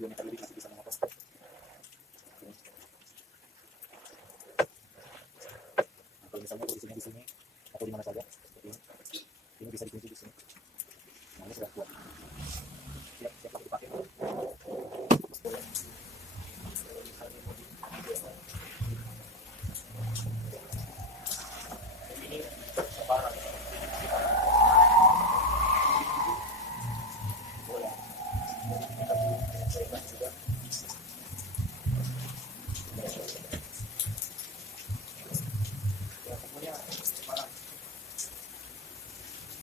videonya tadi masih bisa memotong. Nah, kalau misalnya posisinya di sini atau di mana saja,